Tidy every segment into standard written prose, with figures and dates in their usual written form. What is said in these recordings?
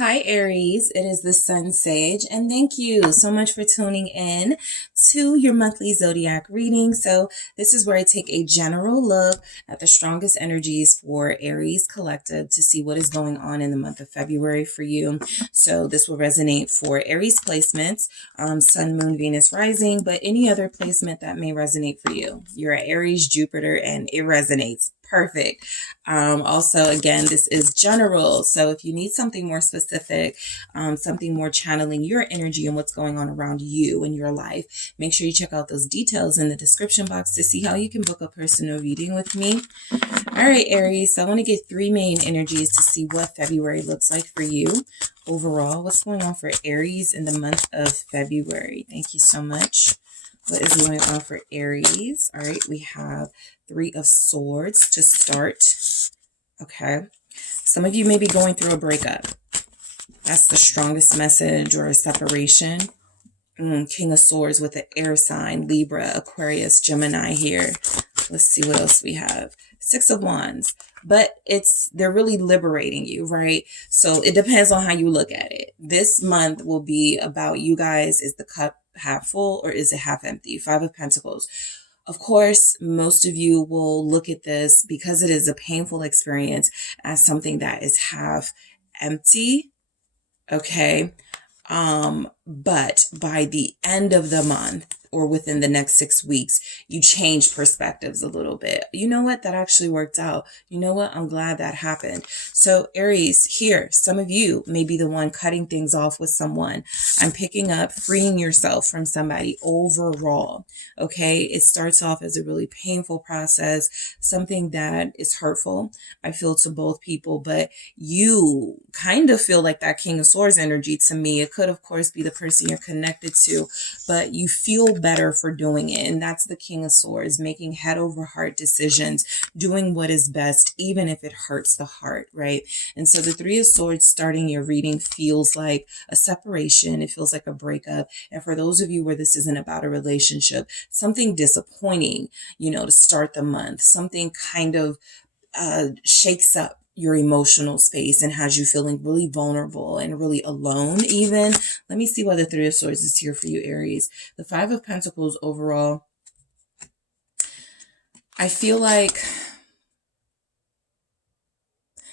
Hi, Aries. It is the SunSage, and thank you so much for tuning in to your monthly zodiac reading. So, this is where I take a general look at the strongest energies for Aries collective to see what is going on in the month of February for you. So, this will resonate for Aries placements, Sun, Moon, Venus, Rising, but any other placement that may resonate for you. You're at Aries, Jupiter, and it resonates. Perfect. Also, again, this is general. So if you need something more specific, something more channeling your energy and what's going on around you in your life, make sure you check out those details in the description box to see how you can book a personal reading with me. All right, Aries. So I want to get three main energies to see what February looks like for you. Overall, what's going on for Aries in the month of February? Thank you so much. What is going on for Aries? All right, we have Three of Swords to start. Okay. Some of you may be going through a breakup. That's the strongest message, or a separation. King of Swords with the air sign, Libra, Aquarius, Gemini here. Let's see what else we have. Six of Wands. But they're really liberating you, right? So it depends on how you look at it. This month will be about you guys. Is the cup half full or is it half empty? Five of Pentacles. Of course, most of you will look at this, because it is a painful experience, as something that is half empty. Okay. But by the end of the month, or within the next 6 weeks, you change perspectives a little bit. You know what? That actually worked out. You know what? I'm glad that happened. So Aries, here, some of you may be the one cutting things off with someone. I'm picking up freeing yourself from somebody overall. Okay. It starts off as a really painful process, something that is hurtful, I feel, to both people, but you kind of feel like that King of Swords energy to me. It could, of course, be the person you're connected to, but you feel better for doing it. And that's the King of Swords, making head over heart decisions, doing what is best, even if it hurts the heart, right? And so the Three of Swords starting your reading feels like a separation. It feels like a breakup. And for those of you where this isn't about a relationship, something disappointing, to start the month, something kind of shakes up your emotional space and has you feeling really vulnerable and really alone even. Let me see why the Three of Swords is here for you, Aries. The Five of Pentacles overall, I feel like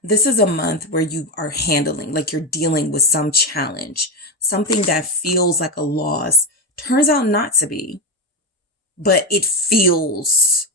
this is a month where you are handling, like you're dealing with some challenge, something that feels like a loss, turns out not to be, but it feels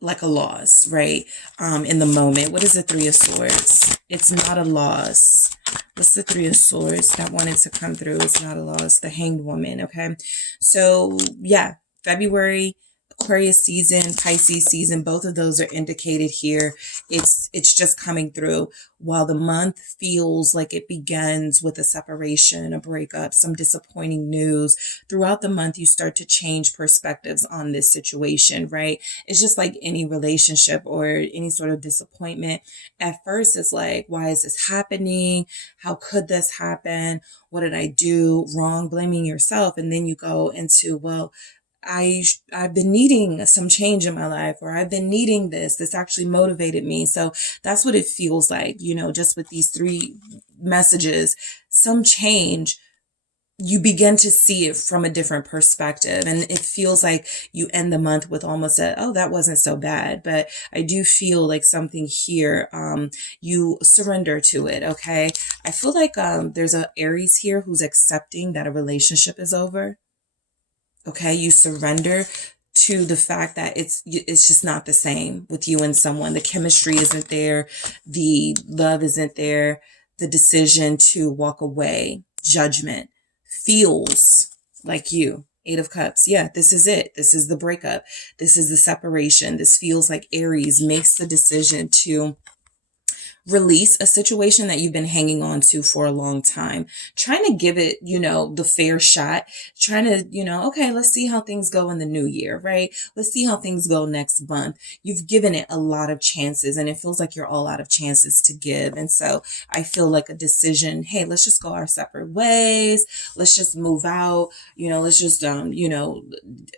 like a loss, right? In the moment. What is the Three of Swords? It's not a loss. What's the Three of Swords that wanted to come through? It's not a loss. The Hanged Woman. Okay. So yeah, February, Aquarius season, Pisces season, both of those are indicated here. It's just coming through. While the month feels like it begins with a separation, a breakup, some disappointing news, throughout the month, you start to change perspectives on this situation, right? It's just like any relationship or any sort of disappointment. At first, it's like, why is this happening? How could this happen? What did I do wrong? Blaming yourself. And then you go into, well, I've been needing some change in my life, or I've been needing this. This actually motivated me. So that's what it feels like, just with these three messages, some change. You begin to see it from a different perspective, and it feels like you end the month with almost that wasn't so bad. But I do feel like something here, you surrender to it. Okay. I feel like, there's a Aries here who's accepting that a relationship is over. Okay, you surrender to the fact that it's just not the same with you and someone. The chemistry isn't there. The love isn't there. The decision to walk away, judgment, feels like you. Eight of Cups. Yeah, this is it. This is the breakup. This is the separation. This feels like Aries makes the decision to release a situation that you've been hanging on to for a long time, trying to give it, the fair shot, trying to, okay, let's see how things go in the new year, right? Let's see how things go next month. You've given it a lot of chances, and it feels like you're all out of chances to give. And so I feel like a decision, hey, let's just go our separate ways. Let's just move out, let's just,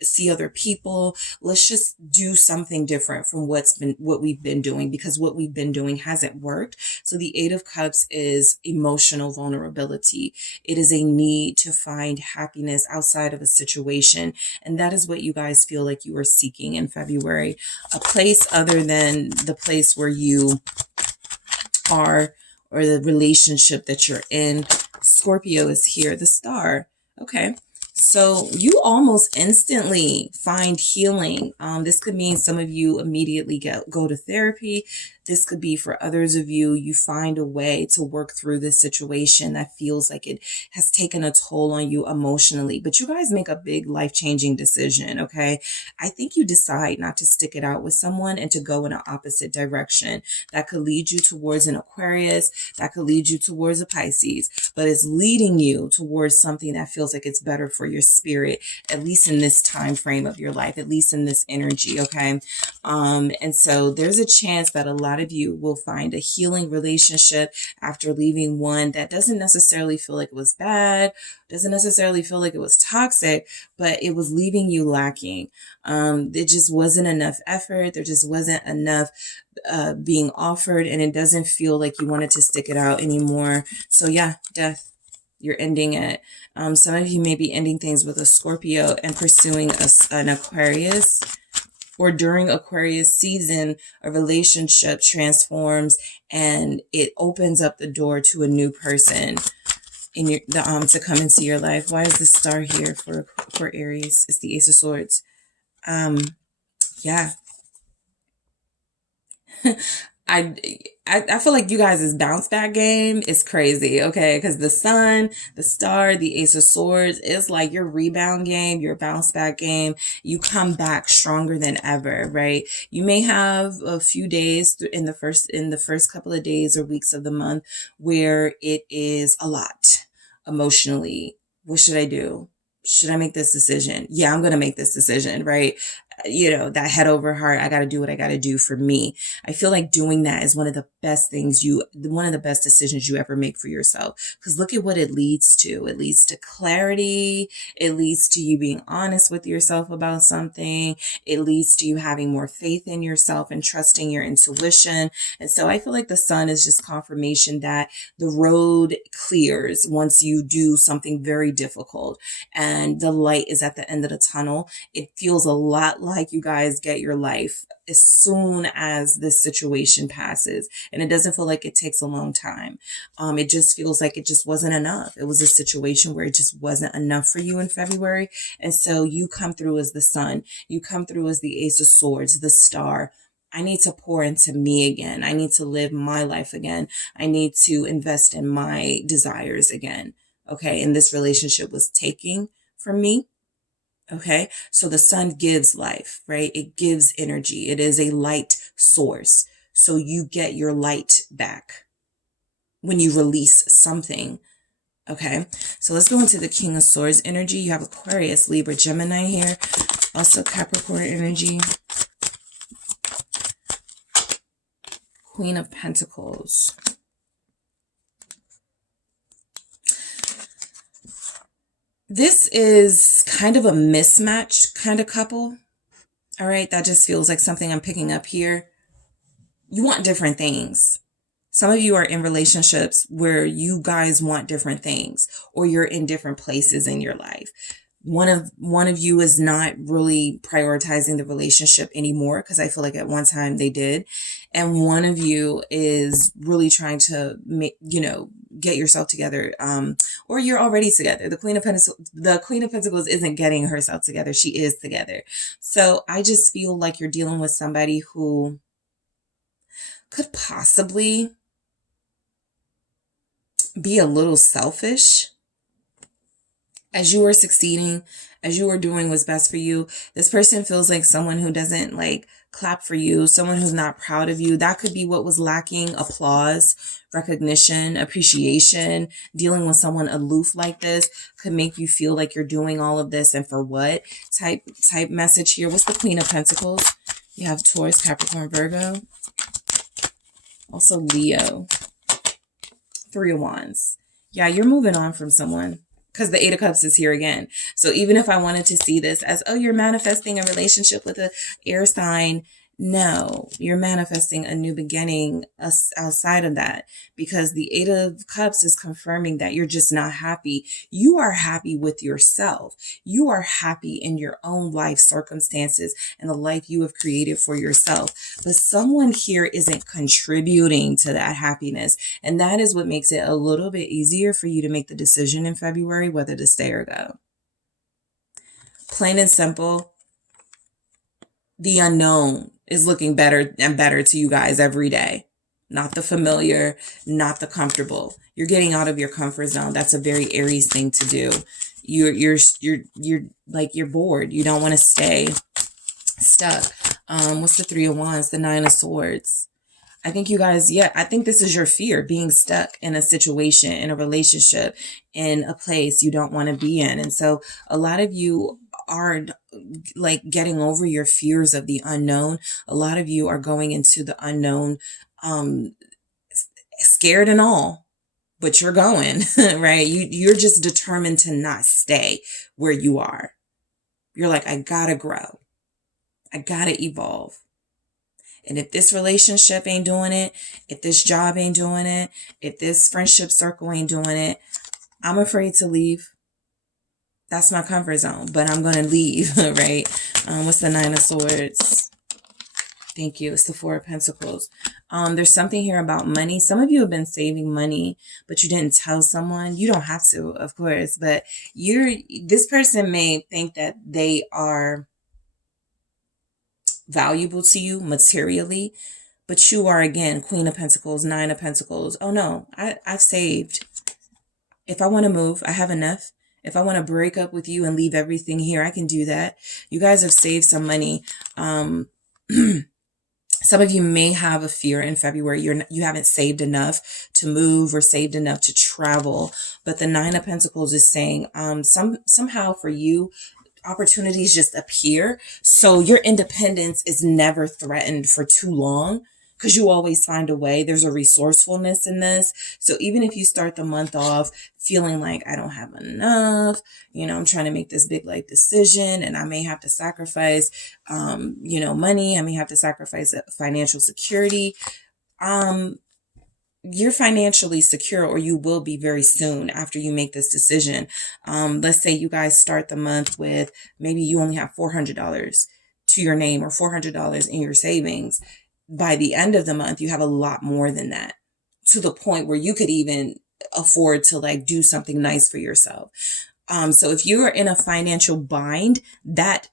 see other people. Let's just do something different from what we've been doing, because what we've been doing hasn't worked. worked. So the Eight of Cups is emotional vulnerability. It is a need to find happiness outside of a situation. And that is what you guys feel like you are seeking in February. A place other than the place where you are or the relationship that you're in. Scorpio is here, the Star. Okay. So you almost instantly find healing. This could mean some of you immediately go to therapy. This could be for others of you, you find a way to work through this situation that feels like it has taken a toll on you emotionally. But you guys make a big life-changing decision, okay? I think you decide not to stick it out with someone and to go in an opposite direction. That could lead you towards an Aquarius. That could lead you towards a Pisces. But it's leading you towards something that feels like it's better for your spirit, at least in this time frame of your life, at least in this energy, okay? And so there's a chance that a lot of you will find a healing relationship after leaving one that doesn't necessarily feel like it was bad, doesn't necessarily feel like it was toxic, but it was leaving you lacking. There just wasn't enough effort. There just wasn't enough being offered, and it doesn't feel like you wanted to stick it out anymore. So yeah, death. You're ending it. Some of you may be ending things with a Scorpio and pursuing an Aquarius. Or during Aquarius season, a relationship transforms and it opens up the door to a new person in your to come into your life. Why is the Star here for Aries? It's the Ace of Swords. Yeah. I feel like you guys' bounce back game is crazy, okay? Because the Sun, the Star, the Ace of Swords is like your rebound game, your bounce back game. You come back stronger than ever, right? You may have a few days in the first couple of days or weeks of the month where it is a lot emotionally. What should I do? Should I make this decision? Yeah, I'm going to make this decision, right? You know, that head over heart, I got to do what I got to do for me. I feel like doing that is one of the best decisions you ever make for yourself. Because look at what it leads to. It leads to clarity. It leads to you being honest with yourself about something. It leads to you having more faith in yourself and trusting your intuition. And so I feel like the Sun is just confirmation that the road clears once you do something very difficult and the light is at the end of the tunnel. It feels a lot like you guys get your life as soon as this situation passes. And it doesn't feel like it takes a long time. It just feels like it just wasn't enough. It was a situation where it just wasn't enough for you in February. And so you come through as the Sun. You come through as the Ace of Swords, the Star. I need to pour into me again. I need to live my life again. I need to invest in my desires again. Okay. And this relationship was taking from me. Okay. So the Sun gives life, right? It gives energy. It is a light source. So you get your light back when you release something. Okay. So let's go into the King of Swords energy. You have Aquarius, Libra, Gemini here. Also Capricorn energy. Queen of Pentacles. This is kind of a mismatch kind of couple. All right. That just feels like something I'm picking up here. You want different things. Some of you are in relationships where you guys want different things, or you're in different places in your life. One of you is not really prioritizing the relationship anymore, because I feel like at one time they did. And one of you is really trying to make, get yourself together. Or you're already together. The Queen of Pentacles isn't getting herself together. She is together. So I just feel like you're dealing with somebody who could possibly be a little selfish. As you are succeeding, as you are doing what's best for you, this person feels like someone who doesn't clap for you, someone who's not proud of you. That could be what was lacking: applause, recognition, appreciation. Dealing with someone aloof like this could make you feel like you're doing all of this and for what type message here. What's the Queen of Pentacles? You have Taurus, Capricorn, Virgo. Also Leo. Three of Wands. Yeah, you're moving on from someone. Because the Eight of Cups is here again. So even if I wanted to see this as, oh, you're manifesting a relationship with an air sign, No, you're manifesting a new beginning outside of that, because the Eight of Cups is confirming that you're just not happy. You are happy with yourself. You are happy in your own life circumstances and the life you have created for yourself. But someone here isn't contributing to that happiness. And that is what makes it a little bit easier for you to make the decision in February whether to stay or go. Plain and simple, the unknown is looking better and better to you guys every day. Not the familiar, not the comfortable. You're getting out of your comfort zone. That's a very Aries thing to do. You're like, you're bored. You don't want to stay stuck. What's the Three of Wands? The Nine of Swords. I think you guys, I think this is your fear, being stuck in a situation, in a relationship, in a place you don't want to be in. And so a lot of you are like getting over your fears of the unknown. A lot of you are going into the unknown, scared and all, but you're going, right? You're just determined to not stay where you are. You're like, I gotta grow. I gotta evolve. And if this relationship ain't doing it, if this job ain't doing it, if this friendship circle ain't doing it, I'm afraid to leave. That's my comfort zone, but I'm going to leave, right? What's the Nine of Swords? Thank you. It's the Four of Pentacles. There's something here about money. Some of you have been saving money, but you didn't tell someone. You don't have to, of course, but this person may think that they are valuable to you materially, but you are, again, Queen of Pentacles, Nine of Pentacles. Oh no, I've saved. If I want to move, I have enough. If I want to break up with you and leave everything here, I can do that. You guys have saved some money. Some of you may have a fear in February. You haven't saved enough to move or saved enough to travel. But the Nine of Pentacles is saying somehow for you, opportunities just appear. So your independence is never threatened for too long, because you always find a way. There's a resourcefulness in this. So even if you start the month off feeling like I don't have enough, I'm trying to make this big life decision and I may have to sacrifice, money. I may have to sacrifice financial security. You're financially secure, or you will be very soon after you make this decision. Let's say you guys start the month with, maybe you only have $400 to your name or $400 in your savings. By the end of the month, you have a lot more than that, to the point where you could even afford to like do something nice for yourself. So if you're in a financial bind, that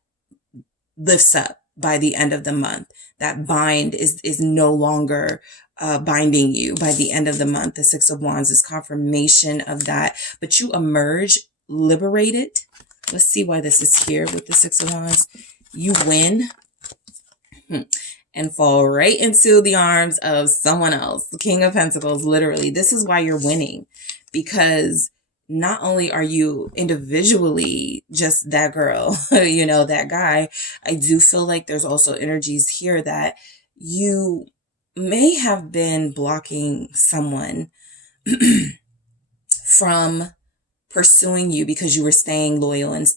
lifts up by the end of the month. That bind is no longer binding you by the end of the month. The Six of Wands is confirmation of that, but you emerge liberated. Let's see why this is here with the Six of Wands. You win and fall right into the arms of someone else. The King of Pentacles, literally. This is why you're winning, because not only are you individually just that girl, that guy, I do feel like there's also energies here that you may have been blocking someone from pursuing you because you were staying loyal and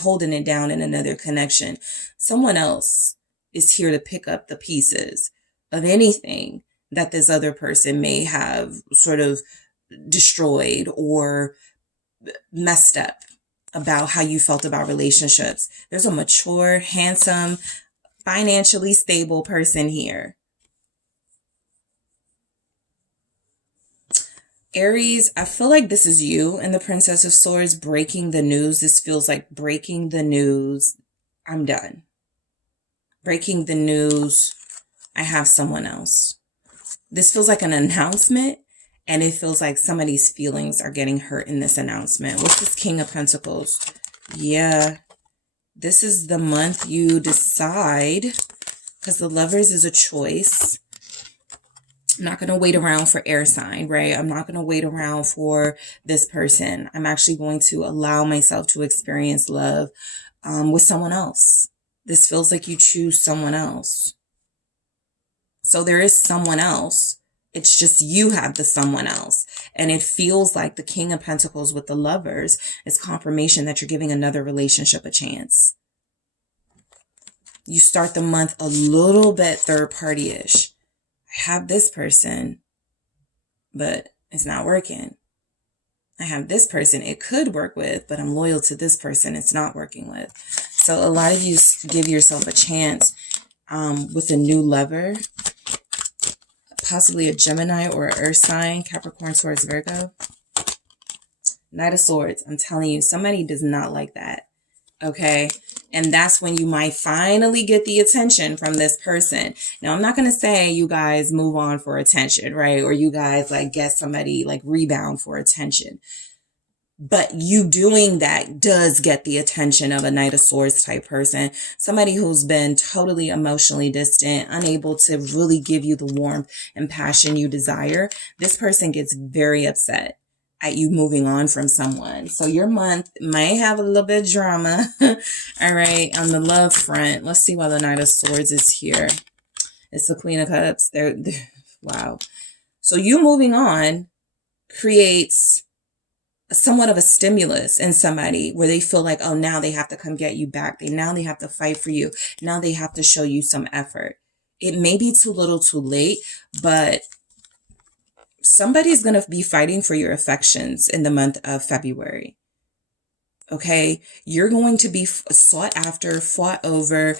holding it down in another connection. Someone else is here to pick up the pieces of anything that this other person may have sort of destroyed or messed up about how you felt about relationships. There's a mature, handsome, financially stable person here. Aries, I feel like this is you and the Princess of Swords breaking the news. This feels like breaking the news. I'm done. Breaking the news. I have someone else. This feels like an announcement, and it feels like somebody's feelings are getting hurt in this announcement. What's this King of Pentacles? Yeah, this is the month you decide, because the Lovers is a choice. I'm not going to wait around for air sign, right? I'm not going to wait around for this person. I'm actually going to allow myself to experience love with someone else. This feels like you choose someone else. So there is someone else. It's just you have the someone else. And it feels like the King of Pentacles with the Lovers is confirmation that you're giving another relationship a chance. you start the month a little bit third party-ish. I have this person, but it's not working. I have this person it could work with, but I'm loyal to this person it's not working with. So a lot of you give yourself a chance with a new lover, possibly a Gemini or an Earth sign, Capricorn, Taurus, Virgo. Knight of Swords. I'm telling you, somebody does not like that. Okay. And that's when you might finally get the attention from this person. Now, I'm not going to say you guys move on for attention, right? Or you guys like get somebody like rebound for attention. But you doing that does get the attention of a Knight of Swords type person. Somebody who's been totally emotionally distant, unable to really give you the warmth and passion you desire. This person gets very upset at you moving on from someone. So your month may have a little bit of drama. All right. On the love front, let's see why the Knight of Swords is here. It's the Queen of Cups. Wow. So you moving on creates somewhat of a stimulus in somebody where they feel like, oh, now they have to come get you back. Now they have to fight for you. Now they have to show you some effort. It may be too little too late, but somebody's going to be fighting for your affections in the month of February. Okay. You're going to be sought after, fought over.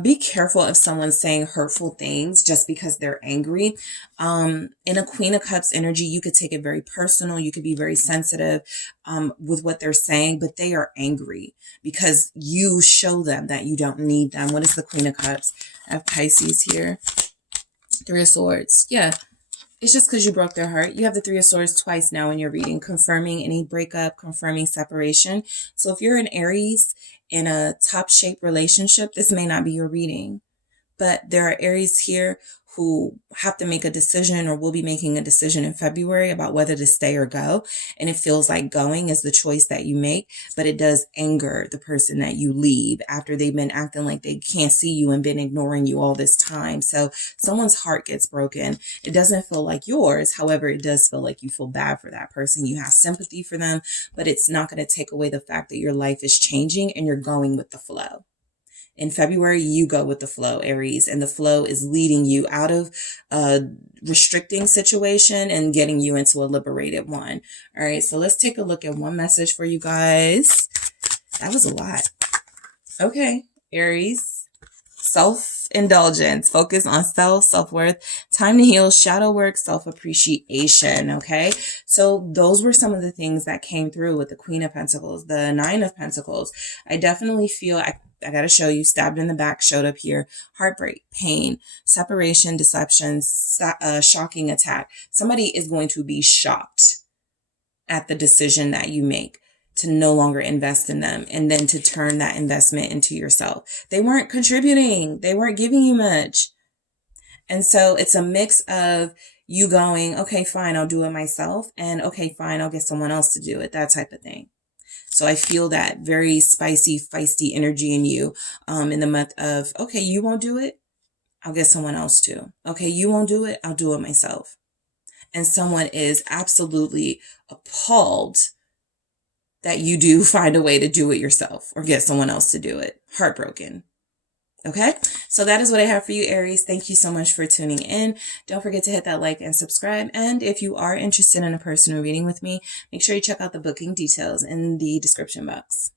Be careful of someone saying hurtful things just because they're angry. In a Queen of Cups energy, you could take it very personal. You could be very sensitive with what they're saying, but they are angry because you show them that you don't need them. What is the Queen of Cups? I have Pisces here. Three of Swords. Yeah. It's just because you broke their heart. You have the Three of Swords twice now in your reading, confirming any breakup, confirming separation. So if you're an Aries in a top shape relationship, this may not be your reading. But there are Aries here who have to make a decision or will be making a decision in February about whether to stay or go. And it feels like going is the choice that you make, but it does anger the person that you leave after they've been acting like they can't see you and been ignoring you all this time. So someone's heart gets broken. It doesn't feel like yours. However, it does feel like you feel bad for that person. You have sympathy for them, but it's not going to take away the fact that your life is changing and you're going with the flow. In February, you go with the flow, Aries, and the flow is leading you out of a restricting situation and getting you into a liberated one. All right, so let's take a look at one message for you guys. That was a lot. Okay, Aries, self-indulgence, focus on self-worth, time to heal, shadow work, self-appreciation. Okay, so those were some of the things that came through with the Queen of Pentacles, the Nine of Pentacles. I definitely feel I got to show you, stabbed in the back showed up here. Heartbreak, pain, separation, deception, shocking attack. Somebody is going to be shocked at the decision that you make to no longer invest in them and then to turn that investment into yourself. They weren't contributing. They weren't giving you much. And so it's a mix of you going, okay, fine, I'll do it myself. And okay, fine, I'll get someone else to do it. That type of thing. So I feel that very spicy, feisty energy in you in the month of, okay, you won't do it. I'll get someone else to. Okay, you won't do it. I'll do it myself. And someone is absolutely appalled that you do find a way to do it yourself or get someone else to do it. Heartbroken. Okay, so that is what I have for you, Aries. Thank you so much for tuning in. Don't forget to hit that like and subscribe. And if you are interested in a personal reading with me, make sure you check out the booking details in the description box.